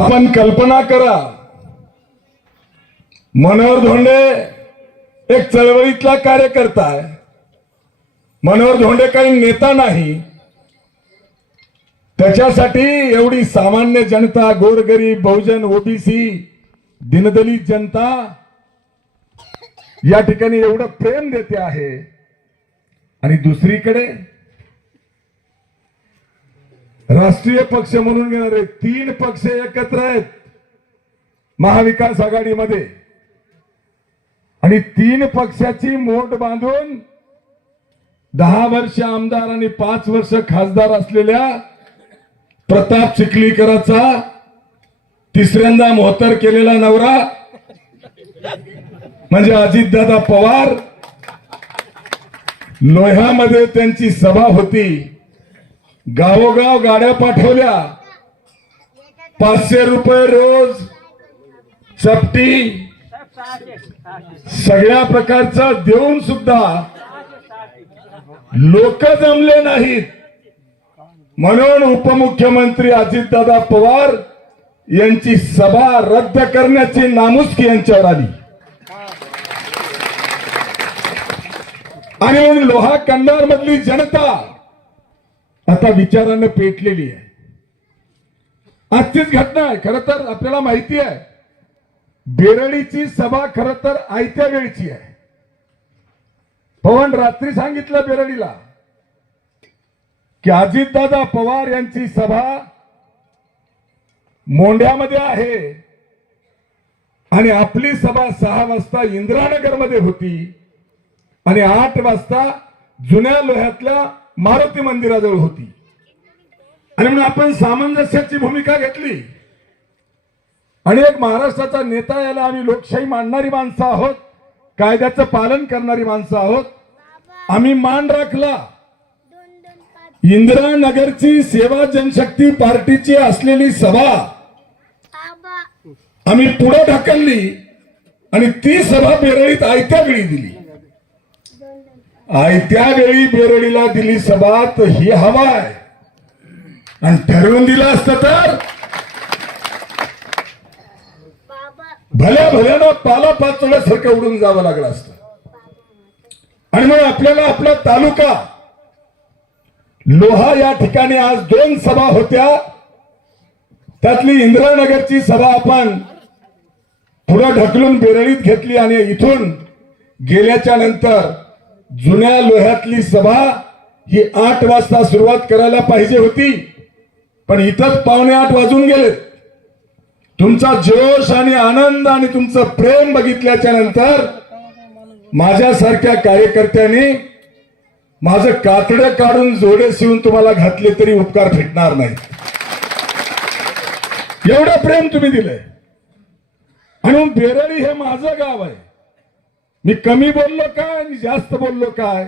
आपण कल्पना करा. मनोहर धोंडे एक चळवळीतला कार्यकर्ता आहे. मनोहर धोंडे काही नेता नाही. त्याच्यासाठी एवढी सामान्य जनता गोरगरीब बहुजन ओबीसी दिनदलित जनता या ठिकाणी एवढं प्रेम देते आहे. आणि दुसरीकडे राष्ट्रीय पक्ष म्हणून घेणारे तीन पक्ष एकत्र आहेत. महाविकास आघाडीमध्ये. आणि तीन पक्षाची मोठ बांधून दहा वर्ष आमदार आणि पाच वर्ष खासदार असलेल्या प्रताप चिखलीकराचा तिसऱ्यांदा मोहतर केलेला नवरा म्हणजे अजितदादा पवार. लोह्यामध्ये त्यांची सभा होती. गावोगाव गाड्या पाठवल्या. पाचशे रुपये रोज चपटी सगळ्या प्रकारचा देऊन सुद्धा लोक जमले नाहीत. म्हणून उपमुख्यमंत्री अजितदादा पवार यांची सभा रद्द करण्याची नामुष्की यांच्यावर आली. आणि म्हणून लोहा कंडार मधली जनता आता विचारानं पेटलेली आहे. आजचीच घटना आहे खर तर आपल्याला माहिती आहे. बेरळीची सभा खर तर आयत्या वेळची आहे. पवन रात्री सांगितलं बेरळीला की अजितदादा पवार यांची सभा मोंढ्यामध्ये आहे आणि आपली सभा सहा वाजता इंदिरानगरमध्ये होती आणि आठ वाजता जुन्या लोह्यातल्या मारुती मंदिराजवळ होती. आणि म्हणून आपण सामंजस्याची भूमिका घेतली. आणि एक महाराष्ट्राचा नेता याला आम्ही लोकशाही मांडणारी माणसं आहोत. कायद्याचं पालन करणारी माणसं आहोत. आम्ही मान राखला. इंदिरानगरची सेवा जनशक्ती पार्टीची असलेली सभा आम्ही पुढे ढकलली आणि ती सभा बेरळीत आयत्या वेळी दिली. आयत्या वेळी बेरळीला दिली सभा तर ही हवा आहे. आणि ठरवून दिलं असतं तर? भल्या भल्यानं पाला पाचोळ्यासारखं उडून जावं लागलं असतं. आणि मग आपल्याला आपला तालुका. लोहा या ठिकाणी आज दोन सभा होत्या. त्यातली इंदिरानगरची सभा आपण पुढं ढकलून बेरळीत घेतली आणि इथून गेल्याच्यानंतर जुन्या लोह्यातली सभा ही आठ वाजता सुरुवात करायला पाहिजे होती. पण इथंच पावणे आठ वाजून गेले. तुमचा जोश आणि आनंद आणि तुमचं प्रेम बघितल्याच्या नंतर माझ्यासारख्या कार्यकर्त्यांनी माझं कातडं काढून जोडे शिवून तुम्हाला घातले तरी उपकार फिटणार नाही. एवढं प्रेम तुम्ही दिलंय. आणि बेरळी हे माझं गाव आहे. मी कमी बोललो काय आणि जास्त बोललो काय?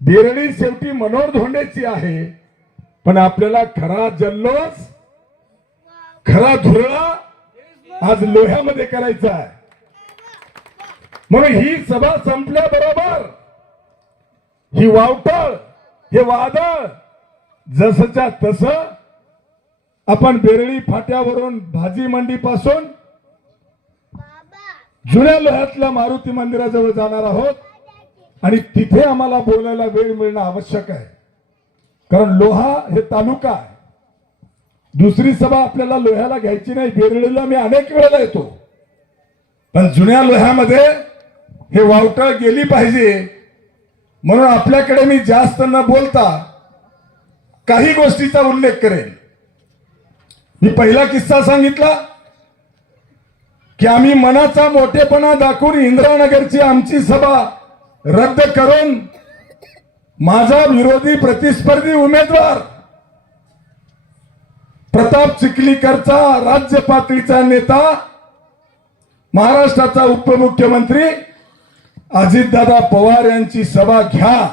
बेरळी शेवटी मनोहर धोंडेची आहे पण आपल्याला खरा जल्लोष खरा धुरळा आज लोह्यामध्ये करायचा आहे. म्हणून ही सभा संपल्याबरोबर ही वावटळ हे वादळ जसच्या तस आपण बेरळी फाट्यावरून भाजी मंडी पासून जुन्या लोह्यातल्या मारुती मंदिराजवळ जाणार आहोत. आणि तिथे आम्हाला बोलायला वेळ मिळणं आवश्यक आहे. कारण लोहा हे तालुका आहे. दुसरी सभा आपल्याला लोह्याला घ्यायची नाही. बेरळीला मी अनेक वेळेला येतो. पण जुन्या लोह्यामध्ये हे वावटळ गेली पाहिजे. म्हणून आपल्याकडे मी जास्त न बोलता काही गोष्टीचा उल्लेख करेन. मी पहिला किस्सा सांगितला. की आम्ही मनाचा मोठेपणा दाखवून इंदिरानगरची आमची सभा रद्द करून माझा विरोधी प्रतिस्पर्धी उमेदवार प्रताप चिखलीकरचा राज्य पातळीचा नेता महाराष्ट्राचा उपमुख्यमंत्री अजितदादा पवार यांची सभा घ्या.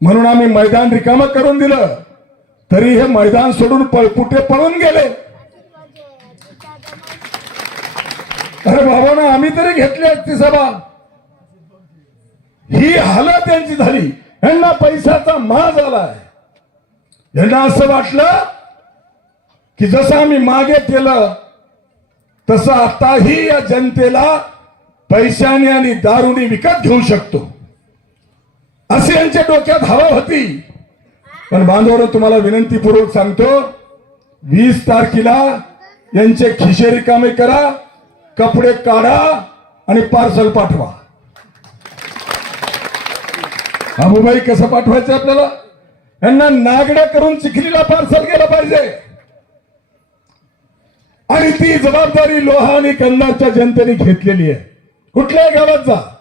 म्हणून आम्ही मैदान रिकामं करून दिलं. तरी हे मैदान सोडून पळपुटे पळून गेले. अरे बाबांना आम्ही तरी घेतली असती सभा. ही हालत यांची झाली. यांना पैशाचा माज आलाय यांना असं वाटलं की जसं आम्ही मागे केलं तसं आताही या जनतेला पैशाने आणि दारुनी विकत घेऊ शकतो. असे यांच्या डोक्यात हवा होती. पण बांधवर तुम्हाला विनंतीपूर्वक सांगतो वीस तारखेला यांचे खिशे रिकामे करा. कपडे काढा आणि पार्सल पाठवा. अबुबाई कसं पाठवायचं आपल्याला? यांना नागड्या करून चिखलीला पार्सल केलं पाहिजे. आणि ती जबाबदारी लोहा आणि कंधारच्या जनतेने घेतलेली आहे. कुठल्याही गावात जा.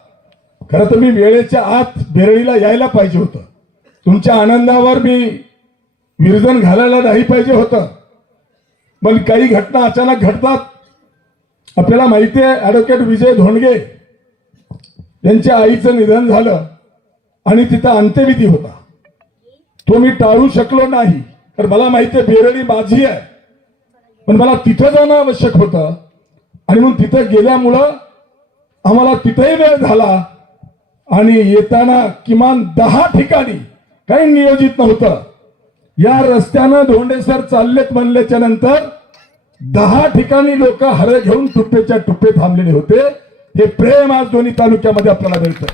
खरं तर मी वेळेच्या आत बेरळीला यायला पाहिजे होतं. तुमच्या आनंदावर मी विरजन घालायला नाही पाहिजे होतं. पण काही घटना अचानक घडतात. आपल्याला माहिती आहे ऍडव्होकेट विजय धोंडगे यांच्या आईचं निधन झालं आणि तिथं अंत्यविधी होता. तो मी टाळू शकलो नाही. तर मला माहिती आहे बेरळी माझी आहे. पण मला तिथं जाणं आवश्यक होतं. आणि म्हणून तिथं गेल्यामुळं आम्हाला तिथेही वेळ झाला. आणि येताना किमान दहा ठिकाणी काही नियोजित नव्हतं. या रस्त्यानं धोंडे सर चाललेत म्हणल्याच्या नंतर दहा ठिकाणी लोक हरे घेऊन टुप्पेच्या टुप्पे थांबलेले होते. हे प्रेम आज दोन्ही तालुक्यामध्ये आपल्याला मिळतं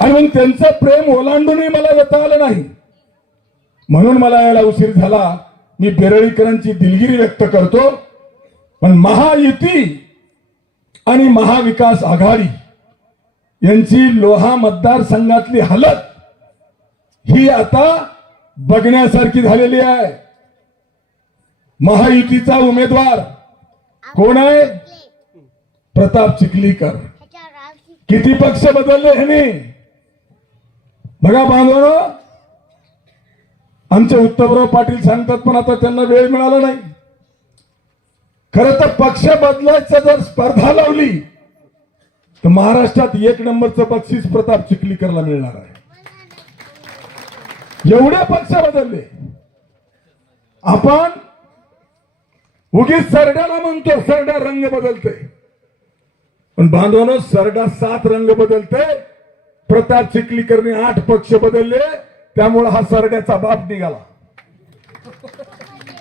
आणि मग त्यांचं प्रेम ओलांडूनही मला येता आलं नाही. म्हणून मला यायला उशीर झाला. मी बेरळीकरांची दिलगिरी व्यक्त करतो. पण महायुती आणि महाविकास आघाडी यांची लोहा मतदारसंघातली हालत ही आता बघण्यासारखी झालेली आहे. महायुतीचा उमेदवार कोण आहे? प्रताप चिखलीकर. किती पक्ष बदलले ह्याने? बघा बांधवानो आमचे उत्तमराव पाटील सांगतात पण आता त्यांना वेळ मिळाला नाही. खरं तर पक्ष बदलायचं जर स्पर्धा लावली तर महाराष्ट्रात एक नंबरचं बक्षीस प्रताप चिखलीकरला मिळणार आहे. एवढे पक्ष बदलले. आपण उगीच सरड्याला म्हणतो सरडा रंग बदलते पण बांधवानो सरडा सात रंग बदलते प्रताप चिखलीकरने आठ पक्ष बदलले. त्यामुळे हा सरड्याचा बाप निघाला.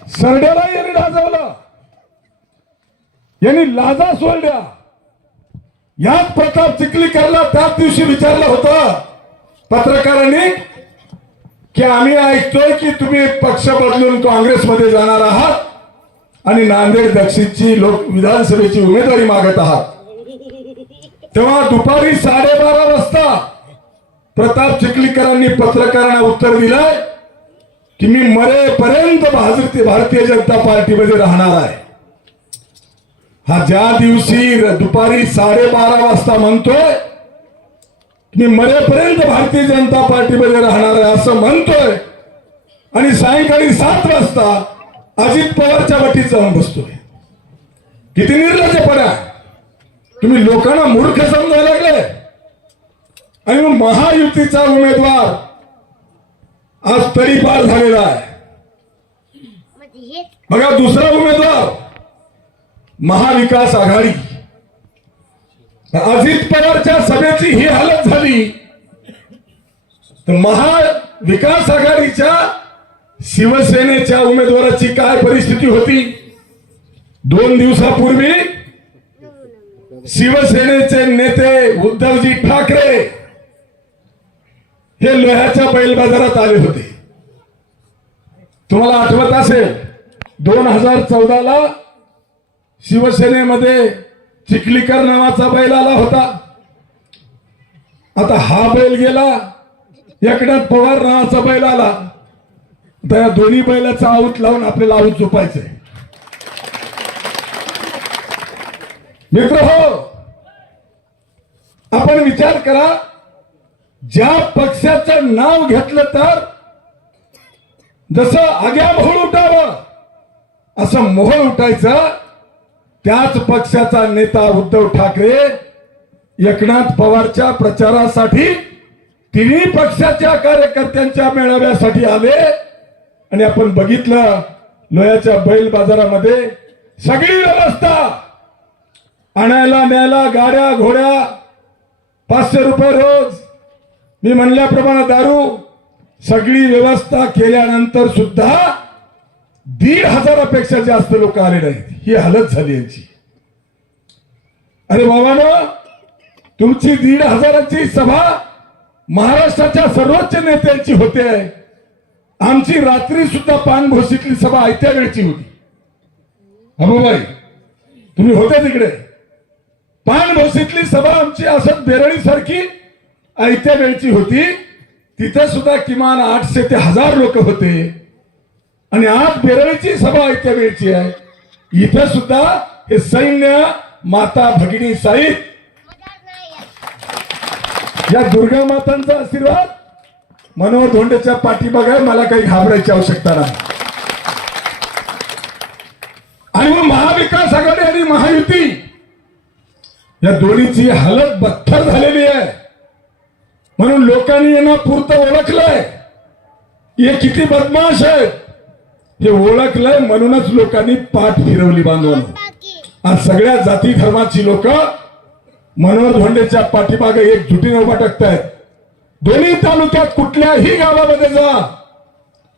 सरड्याला यांनी लाजवला. यांनी लाजा सोडल्या. याच प्रताप चिखलीकरला त्याच दिवशी विचारलं होतं पत्रकारांनी की आम्ही ऐकतोय की तुम्ही पक्ष बदलून काँग्रेसमध्ये जाणार आहात? आणि नांदेड दक्षिणची लोक विधानसभेची उमेदवारी मागत आहात. तेव्हा दुपारी साडेबारा वाजता प्रताप चिखलीकरांनी पत्रकारांना उत्तर दिलंय की मी मरेपर्यंत भारतीय जनता पार्टीमध्ये राहणार आहे. हा ज्या दिवशी दुपारी साडेबारा वाजता म्हणतोय मी मरेपर्यंत भारतीय जनता पार्टीमध्ये राहणार आहे असं म्हणतोय आणि सायंकाळी सात वाजता अजित पवारच्या वटीत जाऊन बसतोय. किती निर्लज्जपणा. तुम्ही लोकांना मूर्ख समजायला लागले. आणि मग महायुतीचा उमेदवार आज तडीपार झालेला आहे. बघा दुसरा उमेदवार महाविकास आघाडी. अजित पवारच्या सभेची ही हालत झाली. तर महाविकास आघाडीच्या शिवसेनेच्या उमेदवाराची काय परिस्थिती होती? दोन दिवसापूर्वी शिवसेनेचे नेते उद्धवजी ठाकरे हे लोह्याच्या बैल बाजारात आले होते. तुम्हाला आठवत असेल दोन हजार चौदाला शिवसेनेमध्ये चिखलीकर नावाचा बैल आला होता. आता हा बैल गेला एकनाथ पवार नावाचा बैल आला. तर या दोन्ही बैलाचा आऊत लावून आपल्याला आऊट झोपायचंय. मित्र हो आपण विचार करा ज्या पक्षाचं नाव घेतलं तर जसं आग्या मोहोळ उठावं असं मोहळ उठायचं त्याच पक्षाचा नेता उद्धव ठाकरे एकनाथ पवारच्या प्रचारासाठी तिन्ही पक्षाच्या कार्यकर्त्यांच्या मेळाव्यासाठी आले. आणि आपण बघितलं लोह्याच्या बैल बाजारामध्ये सगळी व्यवस्था. आणायला न्यायला गाड्या घोड्या पाचशे रुपये रोज. मी म्हणल्याप्रमाणे दारू सगळी व्यवस्था केल्यानंतर सुद्धा दीड हजारापेक्षा जास्त लोक आले नाहीत. ही हालत झाली यांची. अरे बाबानो तुमची दीड हजाराची सभा महाराष्ट्राच्या सर्वोच्च नेत्यांची होते. आमची रात्री सुद्धा पानभोसीतली सभा आयत्या वेळची होती. अमोबाई तुम्ही होते तिकडे? पानभोसीतली सभा आमची असत बेरळी सारखी आयत्या वेळची होती. तिथे सुद्धा किमान आठशे ते हजार लोक होते. आणि आज बेरळीची सभा आयत्या वेळची आहे. इथे सुद्धा हे सैन्य माता भगिनी साहित या दुर्गा मातांचा आशीर्वाद मनोहर धोंडेच्या पाठीमागे मला काही घाबरायची आवश्यकता नाही. आणि मग महाविकास आघाडी आणि महायुती या दोन्हीची हालत बत्तर झालेली आहे. म्हणून लोकांनी यांना पुरतं ओळखलंय. हे किती बदमाश आहेत. हे ओळखलंय म्हणूनच लोकांनी पाठ फिरवली बांधवून आज सगळ्या जाती धर्माची लोक मनोहर धोंडेच्या पाठीमागे एकजुटीने उभा टाकतायत. दोन्ही तालुक्यात कुठल्याही गावामध्ये जा.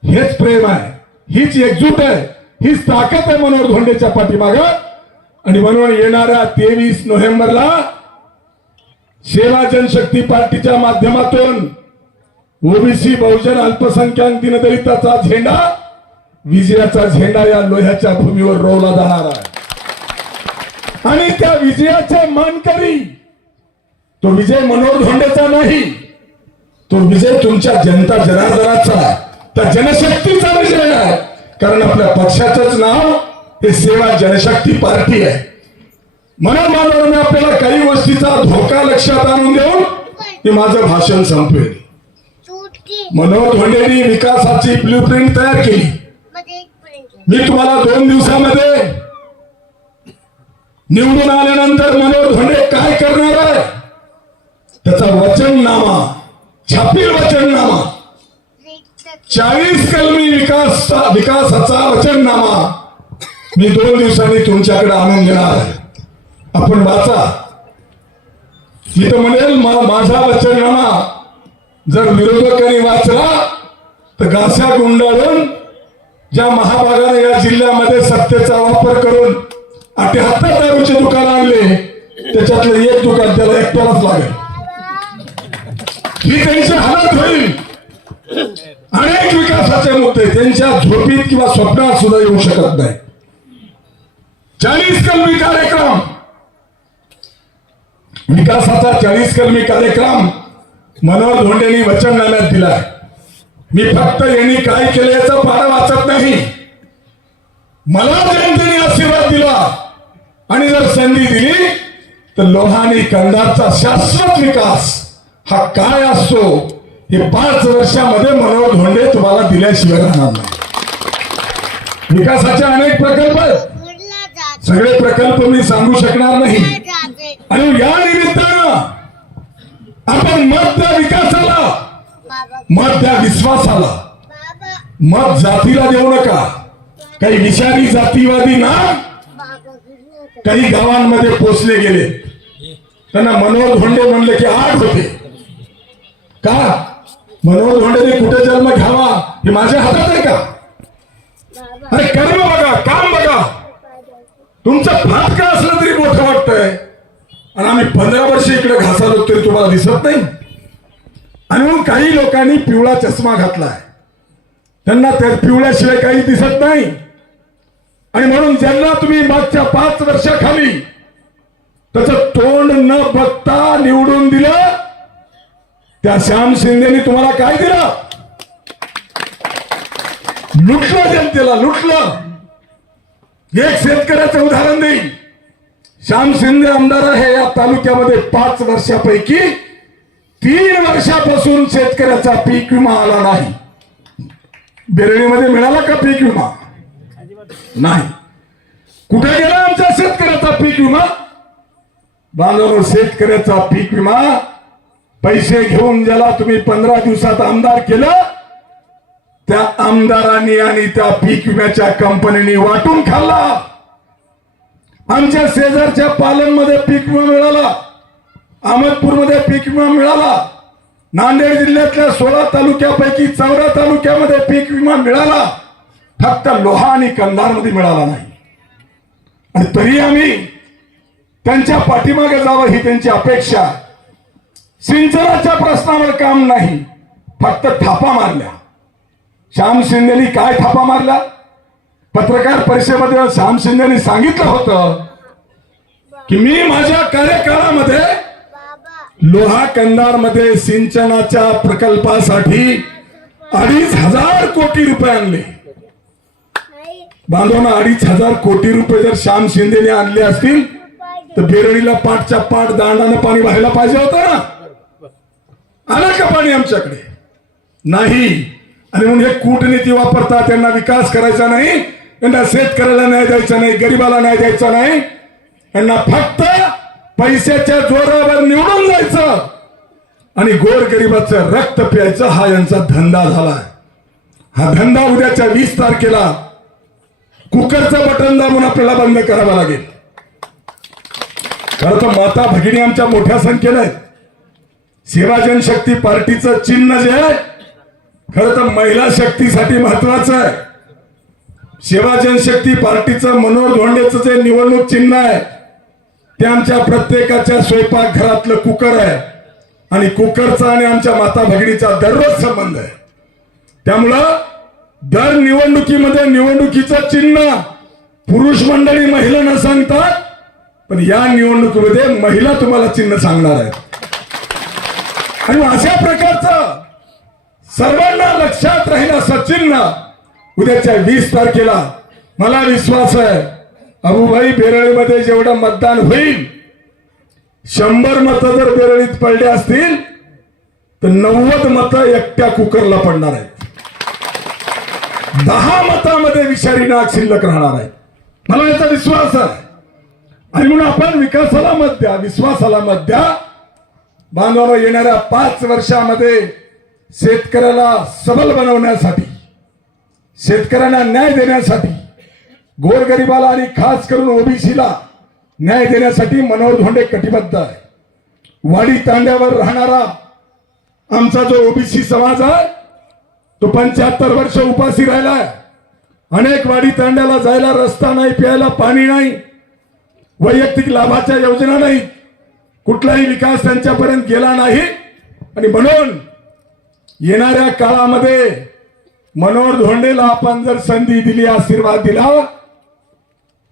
हेच प्रेम आहे. हीच एकजूट आहे. हीच ताकद आहे मनोहर धोंडेच्या पाठीमाग. आणि म्हणून येणाऱ्या तेवीस नोव्हेंबरला सेवा जनशक्ती पार्टीच्या माध्यमातून ओबीसी बहुजन अल्पसंख्याक दिनदलिताचा झेंडा विजयाचा झेंडा या लोह्याच्या भूमीवर रोवला जाणार आहे. आणि त्या विजयाचे मानकरी तो विजय मनोहर धोंडेचा नाही. तो विजय तुमच्या जनता जनार्दनाचा तर जनशक्तीचा विजय आहे कारण आपल्या पक्षाचंच नाव हे सेवा जनशक्ती पार्टी आहे. म्हणून माझं मी आपल्याला काही गोष्टीचा धोका लक्षात आणून देऊन मी माझं भाषण संपवेल मनोहर धोंडेंनी विकासाची ब्ल्यू प्रिंट तयार केली. मी तुम्हाला दोन दिवसामध्ये निवडून आल्यानंतर मनोहर धोंडे काय करणार आहे? त्याचा वचननामा छापील वचननामा चाळीस कलमी विकास विकासाचा वचननामा मी दोन दिवसांनी तुमच्याकडे आणून देणार आहे। आपण वाचा। मी तर म्हणेल माझा वचननामा जर विरोधकांनी वाचला तर गासा गुंडाळून ज्या महाभागाने या जिल्ह्यामध्ये सत्तेचा वापर करून अठ्याहत्तर दारूचे दुकान आणले त्याच्यातलं एक दुकान त्याला एकट्यालाच लागेल. ही त्यांची हालत होईल. अनेक विकासाचे मुद्दे त्यांच्या झोपीत किंवा स्वप्नात सुद्धा येऊ शकत नाही. चाळीस कलमी कार्यक्रम. विकासाचा चाळीस कलमी कार्यक्रम मनोहर धोंडेंनी वचननाम्यात दिलाय. मी फक्त यांनी काय केलं याचा पारा वाचत नाही. मला जनतेने आशीर्वाद दिला. आणि जर संधी दिली तर लोहानी कंधारचा शाश्वत विकास हा काय असतो हे पाच वर्षामध्ये मनोहर धोंडे तुम्हाला दिल्याशिवाय राहणार नाही. विकासाचे अनेक प्रकल्प आहेत. सगळे प्रकल्प मी सांगू शकणार नाही. आणि या निमित्तानं आपण मत त्या विकासाला मत त्या विश्वासाला मत जातीला देऊ नका. काही विषारी जातीवादी ना काही गावांमध्ये पोचले गेले. त्यांना मनोहर धोंडे म्हणले की आठ होते. का? मनोहर धोंडेने कुठे जन्म घ्यावा हे माझ्या हातात आहे का? अरे कर्म बघा काम बघा. तुमचं भात का असलं तरी मोठं वाटतंय? आणि आम्ही पंधरा वर्ष इकडे घासालो तरी तुम्हाला दिसत नाही? आणि म्हणून काही लोकांनी पिवळा चष्मा घातलाय. त्यांना त्या पिवळ्याशिवाय काही दिसत नाही. आणि म्हणून ज्यांना तुम्ही मागच्या पाच वर्षाखाली त्याचं तोंड न बघता निवडून दिलं त्या श्याम शिंदेनी तुम्हाला काय दिलं? लुटलं जनतेला लुटलं. एक शेतकऱ्याचं उदाहरण देईल श्याम शिंदे आमदार आहे या तालुक्यामध्ये पाच वर्षापैकी. तीन वर्षापासून शेतकऱ्याचा पीक विमा आला नाही. बेरणीमध्ये मिळाला का पीक विमा? नाही. कुठे गेला आमच्या शेतकऱ्याचा पीक विमा? बांधव शेतकऱ्याचा पीक विमा पैसे घेऊन ज्याला तुम्ही पंधरा दिवसात आमदार केलं त्या आमदारांनी आणि त्या पीक विम्याच्या कंपनीने वाटून खाल्ला. आमच्या शेजारच्या पालनमध्ये पीक विमा मिळाला. अहमदपूरमध्ये पीक विमा मिळाला. नांदेड जिल्ह्यातल्या सोळा तालुक्यापैकी चौदा तालुक्यामध्ये पीक विमा मिळाला. फक्त लोहा आणि कंधारमध्ये मिळाला नाही. आणि तरी आम्ही त्यांच्या पाठीमागे जावं ही त्यांची अपेक्षा आहे. सिंचनाच्या प्रश्नावर काम नाही फक्त थापा मारल्या. श्याम शिंदेनी काय थापा मारला? पत्रकार परिषदेमध्ये श्याम शिंदेनी सांगितलं होतं की मी माझ्या कार्यकाळामध्ये लोहा कंदारमध्ये सिंचनाच्या प्रकल्पासाठी अडीच हजार कोटी रुपये आणले. बांधवांना अडीच हजार कोटी रुपये जर श्याम शिंदेने आणले असतील तर बेरळीला पाठच्या पाठ दांडानं पाणी व्हायला पाहिजे होतं ना. आलं का पाणी आमच्याकडे? नाही. आणि म्हणून हे कूटनीती वापरतात त्यांना विकास करायचा नाही त्यांना शेतकऱ्याला न्याय द्यायचा नाही गरिबाला न्याय द्यायचा नाही. यांना फक्त पैशाच्या जोरावर निवडून जायचं. आणि गोरगरिबाचं रक्त प्यायचं हा यांचा धंदा झालाय हा धंदा उद्याच्या वीस तारखेला कुकरचं बटन दाबून आपल्याला बंद करावा लागेल. खरं तर माता भगिनी आमच्या मोठ्या संख्येनं आहेत. सेवा जनशक्ती पार्टीचं चिन्ह जे आहे खरं तर महिला शक्तीसाठी महत्वाचं आहे. सेवा जनशक्ती पार्टीचं मनोहर धोंडेचं जे निवडणूक चिन्ह आहे ते आमच्या प्रत्येकाच्या स्वयंपाकघरातलं कुकर आहे. आणि कुकरचा आणि आमच्या माता भगिनीचा दररोज संबंध आहे. त्यामुळं दर निवडणुकीमध्ये निवडणुकीचं चिन्ह पुरुष मंडळी महिला न सांगतात पण या निवडणुकीमध्ये महिला तुम्हाला चिन्ह सांगणार आहेत. आणि अशा प्रकारचं सर्वांना लक्षात राहिला सचिन उद्याच्या वीस तारखेला. मला विश्वास आहे अबुभाई बेरळीमध्ये जेवढं मतदान होईल शंभर मतं जर बेरळीत पडले असतील तर नव्वद मतं एकट्या कुकरला पडणार आहेत. दहा मतामध्ये विषारी नाग शिल्लक राहणार आहे मला याचा विश्वास आहे. आणि म्हणून आपण विकासाला मत द्या विश्वासाला मत द्या. बांधवाला येणाऱ्या पाच वर्षामध्ये शेतकऱ्याला सबल बनवण्यासाठी शेतकऱ्यांना न्याय देण्यासाठी गोरगरिबाला आणि खास करून ओबीसीला न्याय देण्यासाठी मनोहर धोंडे कटिबद्ध आहे. वाडी तांड्यावर राहणारा आमचा जो ओबीसी समाज आहे तो पंच्याहत्तर वर्ष उपाशी राहिलाय अनेक वाडी तांड्याला जायला रस्ता नाही प्यायला पाणी नाही वैयक्तिक लाभाच्या योजना नाही कुठलाही विकास त्यांच्यापर्यंत गेला नाही. आणि म्हणून येणाऱ्या काळामध्ये मनोहर धोंडेला आपण जर संधी दिली आशीर्वाद दिला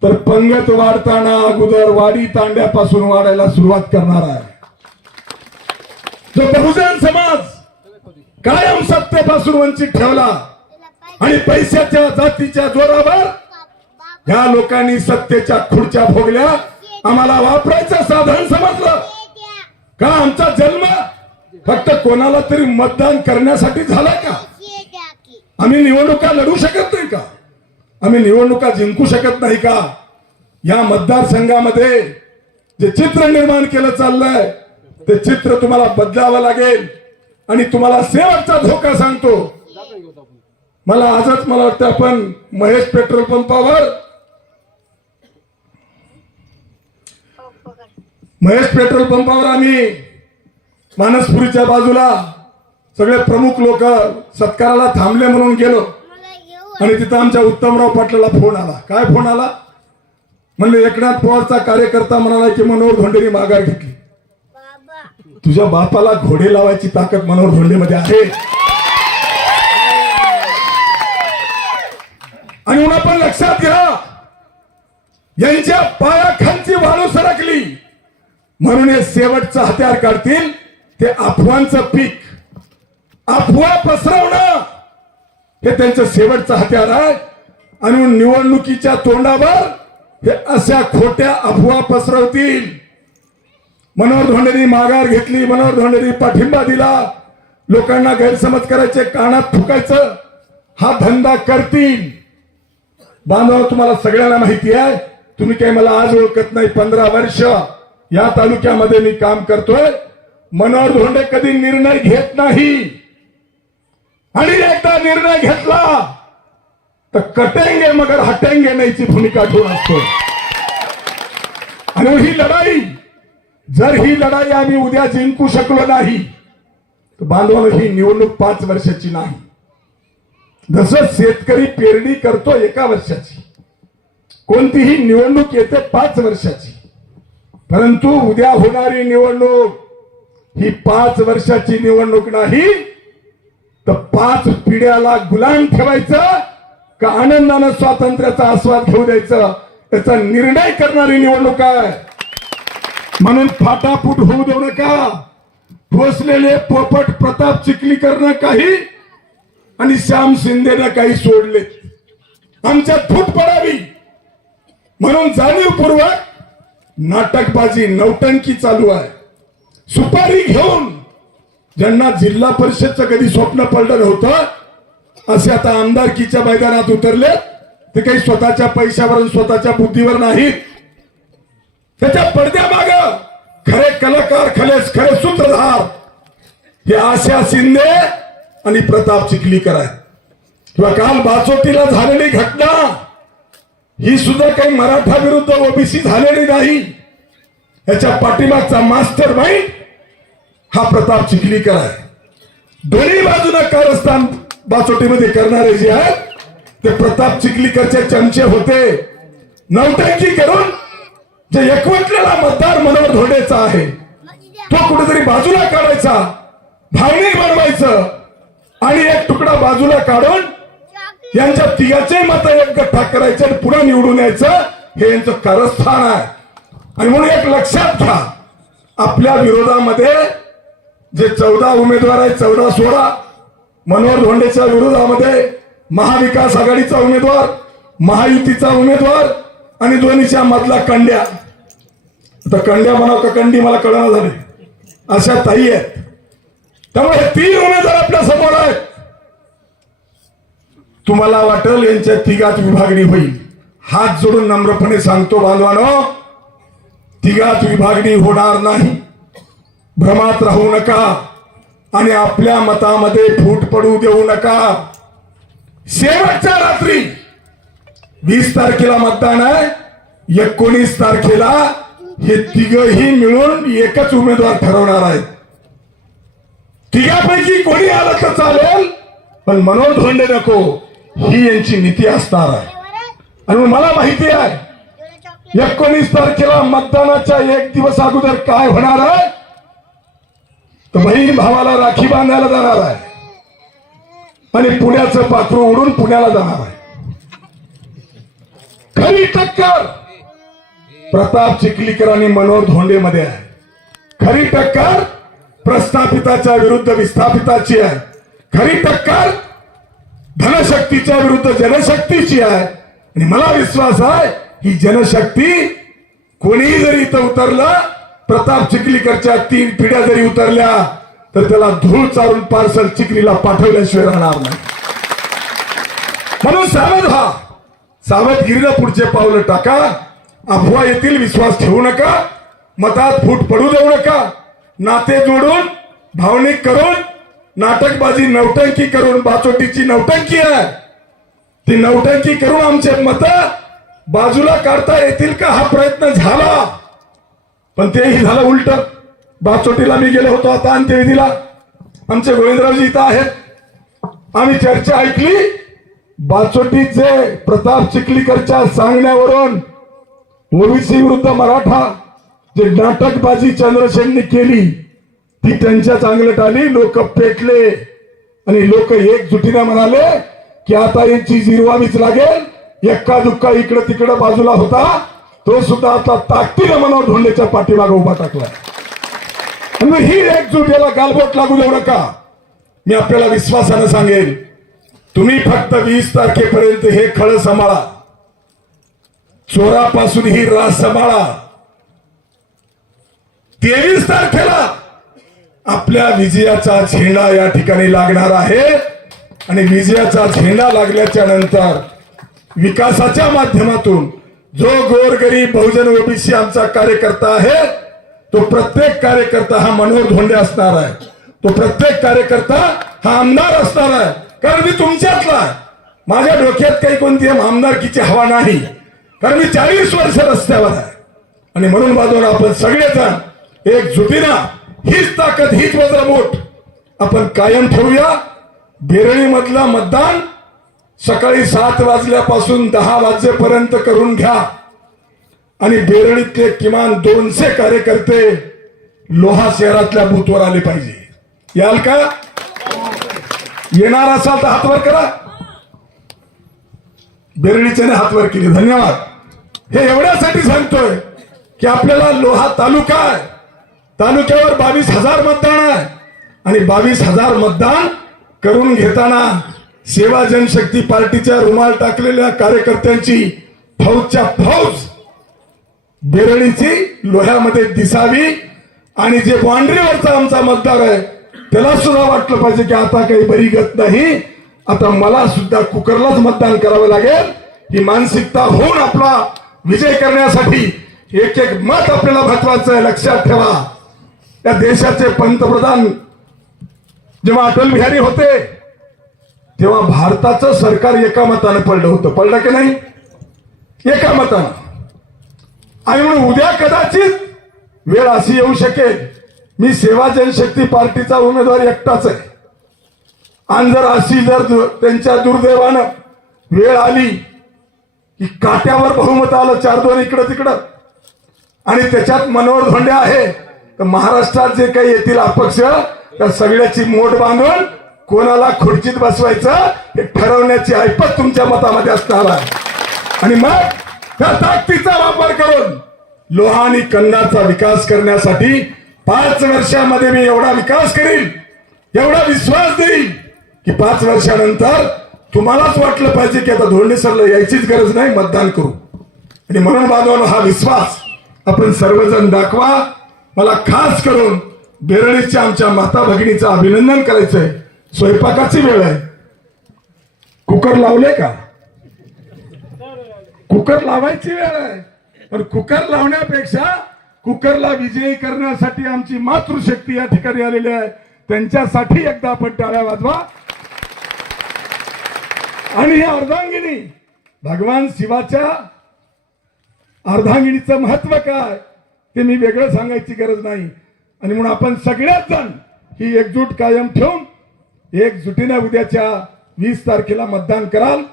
तर पंगत वाढताना अगोदर वाडी तांड्यापासून वाढायला सुरुवात करणार आहे. जो बहुजन समाज कायम सत्तेपासून वंचित ठेवला आणि पैशाच्या जातीच्या जोरावर ह्या लोकांनी सत्तेच्या खुर्च्या भोगल्या आम्हाला वापरायचं साधन समजलं. का आमचा जन्म फक्त कोणाला तरी मतदान करण्यासाठी झाला का? आम्ही निवडणुका लढू शकत नाही का? आम्ही निवडणुका जिंकू शकत नाही का? या मतदारसंघामध्ये जे चित्र निर्माण केलं चाललंय ते चित्र तुम्हाला बदलावं लागेल. आणि तुम्हाला शेवटचा धोका सांगतो. मला आजच मला वाटतं आपण महेश पेट्रोल पंपावर महेश पेट्रोल पंपावर आम्ही मानसपुरीच्या बाजूला सगळे प्रमुख लोक सत्काराला थांबले म्हणून गेलो. आणि तिथं आमच्या उत्तमराव पाटलाला फोन आला. काय फोन आला? म्हणले एकनाथ पवारचा कार्यकर्ता म्हणाला की मनोहर धोंडेने माघार घेतली. तुझ्या बापाला घोडे लावायची ताकद मनोहर धोंडेमध्ये आहे. आणि म्हणून आपण लक्षात घ्या. यांच्या पायाखालची वाळू सरकली. म्हणून हे शेवटचं हत्यार काढतील ते अफवांचं पीक. अफवा पसरवणं हे त्यांचं शेवटचं हत्यार आहे. आणि निवडणुकीच्या तोंडावर हे अशा खोट्या अफवा पसरवतील. मनोहर धोंडेनी माघार घेतली मनोहर धोंडेनी पाठिंबा दिला. लोकांना गैरसमज करायचे कानात फुकायचं हा धंदा करतील. बांधव तुम्हाला सगळ्यांना माहिती आहे तुम्ही काही मला आज ओळखत नाही पंधरा वर्ष. या तालुक्यामध्ये मी काम करतोय. मनोहर धोंडे कधी निर्णय घेत नाही. आणि एकदा निर्णय घेतला तर कटेंगे मगर हटेंगे नाहीची भूमिका ठेवून असतो आणि ही लढाई जर ही लढाई आम्ही उद्या जिंकू शकलो नाही तर बांधवानं ही निवडणूक पाच वर्षाची नाही. जसं शेतकरी पेरणी करतो एका वर्षाची कोणतीही निवडणूक येते पाच वर्षाची. परंतु उद्या होणारी निवडणूक ही पाच वर्षाची निवडणूक नाही. तर पाच पिढ्याला गुलाम ठेवायचं का आनंदानं स्वातंत्र्याचा आस्वाद घेऊ द्यायचं? याचा निर्णय करणारी निवडणूक आहे. म्हणून फाटाफूट होऊ देऊ नका. भोसलेले पोपट प्रताप चिखलीकरनं काही आणि श्याम शिंदेनं काही सोडले आमच्यात फूट पडावी. म्हणून जाणीवपूर्वक नाटकबाजी नौटंकी चालू आहे. सुपारी घेऊन ज्यांना जिल्हा परिषदचं कधी स्वप्न पडलं नव्हतं असे आता आमदारकीच्या मैदानात उतरले. ते काही स्वतःच्या पैशावर स्वतःच्या बुद्धीवर नाहीत. त्याच्या पडद्यामाग खरे कलाकार खरे खरे सूत्रधार हे आशा शिंदे आणि प्रताप चिखलीकर आहे किंवा काल बाचोटीला झालेली घटना ही सुद्धा काही मराठा विरुद्ध ओबीसी झालेली नाही. याच्या पाठीमागचा मास्टर माइंड हा प्रताप चिखलीकर आहे. दोन्ही बाजूला कारस्थान बाचोटीमध्ये करणारे जे आहेत ते प्रताप चिखलीकरचे चमचे होते. नवटंकी करून जे एकवटलेला मतदार मनोहर धोडेचा आहे तो कुठेतरी बाजूला काढायचा भावनिक बनवायचं आणि एक तुकडा बाजूला काढून यांच्या तिघाचे मत एक गठ्ठा करायचे आणि पुन्हा निवडून यायचं हे यांचं कारस्थान आहे. आणि म्हणून एक लक्षात घ्या आपल्या विरोधामध्ये जे चौदा उमेदवार आहेत चौदा सोळा मनोहर धोंडेच्या विरोधामध्ये महाविकास आघाडीचा उमेदवार महायुतीचा उमेदवार आणि दोन्हीच्या मधला कंड्या. आता कंड्या म्हणाव का कंडी मला कळना झाली. अशा ताई आहेत. त्यामुळे हे तीन उमेदवार आपल्यासमोर आहेत. तुम्हाला वाटेल यांच्या तिघात विभागणी होईल. हात जोडून नम्रपणे सांगतो बांधवानो तिघात विभागणी होणार नाही. भ्रमात राहू नका आणि आपल्या मतामध्ये फूट पडू देऊ नका. शेवटच्या रात्री वीस तारखेला मतदान आहे. एकोणीस तारखेला हे तिघही मिळून एकच उमेदवार ठरवणार आहेत. तिघापैकी कोणी आलं तर चालेल पण मनोज नको. ही यांची नीती असणार आहे. आणि मला माहिती आहे एकोणीस तारखेला मतदानाच्या एक दिवस अगोदर काय होणार आहे? तर बहीण भावाला राखी बांधायला जाणार आहे. आणि पुण्याचं पात्र उडून पुण्याला जाणार आहे. खरी टक्कर! प्रताप चिखलीकर आणि मनोहर धोंडे मध्ये आहे. खरी टक्कर प्रस्थापिताच्या विरुद्ध विस्थापिताची आहे. खरी टक्कर धनशक्तीच्या विरुद्ध जनशक्तीची आहे आणि मला विश्वास आहे ही जनशक्ती कोणीही जरी इथं उतरलं प्रताप चिखलीकरच्या तीन पिढ्या जरी उतरल्या तर त्याला धूळ चारून पार्सल चिखलीला पाठवल्याशिवाय राहणार नाही. म्हणून सावध व्हा. सावधगिरीनं पुढचे पावलं टाका. अफवा येतील विश्वास ठेवू नका. मतात फूट पडू देऊ नका. नाते जोडून भावनिक करून नाटकबाजी नवटंकी करून बाचोटीची नवटंकी आहे. ती नवटंकी करून आमचे मत बाजूला काढता येतील का हा प्रयत्न झाला. पण तेही झालं उलट. बाचोटीला मी गेलो होतो आता अंत्यविधीला. आमचे गोविंदरावजी इथं आहेत. आम्ही चर्चा ऐकली. बाचोटीचे प्रताप चिखलीकरच्या सांगण्यावरून ओबीसी विरुद्ध मराठा जे नाटकबाजी चंद्रसेननी केली ती त्यांच्या चांगल्यात आली लोक पेटले. आणि लोक एकजुटीने म्हणाले की आता यांची जिरवावीच लागेल. एक्का दुक्का इकडं तिकडं बाजूला होता. तो सुद्धा आता ताकदीनं मनोहर धोंडेच्या पाठीमागे उभा टाकला. आणि ही एकजूट याला गालबोट लागू देऊ नका. मी आपल्याला विश्वासानं सांगेन तुम्ही फक्त वीस तारखेपर्यंत हे खळ सांभाळा. चोरापासून ही रास सांभाळा. तेवीस तारखेला आपल्या विजयाचा झेंडा या ठिकाणी लागणार आहे. आणि विजयाचा झेंडा लागल्याच्या नंतर विकासाच्या माध्यमातून जो गोरगरीब बहुजन ओबीसी आमचा कार्यकर्ता आहे तो प्रत्येक कार्यकर्ता हा मनोहर धोंडे असणार आहे. तो प्रत्येक कार्यकर्ता हा आमदार असणार आहे. कारण मी तुमच्यातला आहे. माझ्या डोक्यात काही कोणती आमदारकीची हवा नाही. कारण मी चाळीस वर्ष रस्त्यावर आहे. आणि म्हणून बाजूला आपण सगळेजण एकजुटीना हीच ताकद हीच वज्रमूठ आपण कायम ठेवूया. बेरळी मधला मतदान सकाळी सात वाजल्यापासून दहा वाजेपर्यंत करून घ्या. आणि बेरळीतले किमान दोनशे कार्यकर्ते लोहा शहरातल्या बूथवर आले पाहिजे. याल का? येणार असाल तर हातवर करा. बेरळीचे हातवर केले. धन्यवाद. हे एवढ्यासाठी सांगतोय की आपल्याला लोहा तालुका आहे. तालुक्यावर बावीस हजार मतदान आहे. आणि बावीस हजार मतदान करून घेताना सेवा जनशक्ती पार्टीच्या रुमाल टाकलेल्या कार्यकर्त्यांची फौजच्या फौज बेरळीची लोह्यामध्ये दिसावी. आणि जे बाउंड्रीवरचा आमचा मतदार आहे त्याला सुद्धा वाटलं पाहिजे की आता काही बरी गत नाही. आता मला सुद्धा कुकरलाच मतदान करावं लागेल. ही मानसिकता होऊन आपला विजय करण्यासाठी एक एक मत आपल्याला महत्वाचं आहे लक्षात ठेवा. या देशाचे पंतप्रधान जेव्हा अटल बिहारी होते तेव्हा भारताचं सरकार एका मतानं पडलं होतं. पडलं की नाही? एका मतानं. आणि म्हणून उद्या कदाचित वेळ अशी येऊ शकेल. मी सेवा जनशक्ती पार्टीचा उमेदवार एकटाच आहे. आणि जर अशी जर त्यांच्या दुर्दैवानं वेळ आली की काट्यावर बहुमत आलं चार दोन इकडं तिकडं आणि त्याच्यात मनोहर धोंडे आहे तर महाराष्ट्रात जे काही येतील अपक्ष त्या सगळ्याची मोठ बांधून कोणाला खुर्चीत बसवायचं हे ठरवण्याची ऐपत तुमच्या मतामध्ये असणार आहे. आणि मग त्या ताकदीचा वापर करून लोहा आणि कंदाचा विकास करण्यासाठी पाच वर्षामध्ये मी एवढा विकास करील एवढा विश्वास देईल की पाच वर्षानंतर तुम्हालाच वाटलं पाहिजे की आता धोरणे सरलं यायचीच गरज नाही मतदान करू. आणि म्हणून बांधवांनो हा विश्वास आपण सर्वजण दाखवा. मला खास करून बेरळीच्या आमच्या माता भगिनीचं अभिनंदन करायचंय. स्वयंपाकाची वेळ आहे. कुकर लावले का? कुकर लावायची वेळ आहे. पण कुकर लावण्यापेक्षा कुकरला विजयी करण्यासाठी आमची मातृशक्ती या ठिकाणी आलेली आहे. त्यांच्यासाठी एकदा आपण टाळ्या वाजवा. आणि ही अर्धांगिनी भगवान शिवाच्या अर्धांगिनीचं महत्त्व काय? ते मी वेगळं सांगायची गरज नाही. आणि म्हणून आपण सगळ्याच जण ही एकजूट कायम ठेवून एकजुटीने उद्याच्या वीस तारखेला मतदान कराल.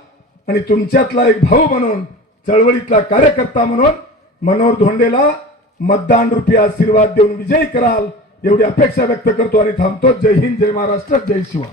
आणि तुमच्यातला एक भाऊ म्हणून चळवळीतला कार्यकर्ता म्हणून मनोहर धोंडेला मतदान रुपी आशीर्वाद देऊन विजयी कराल एवढी अपेक्षा व्यक्त करतो आणि थांबतो. जय हिंद जय महाराष्ट्र जय शिवा.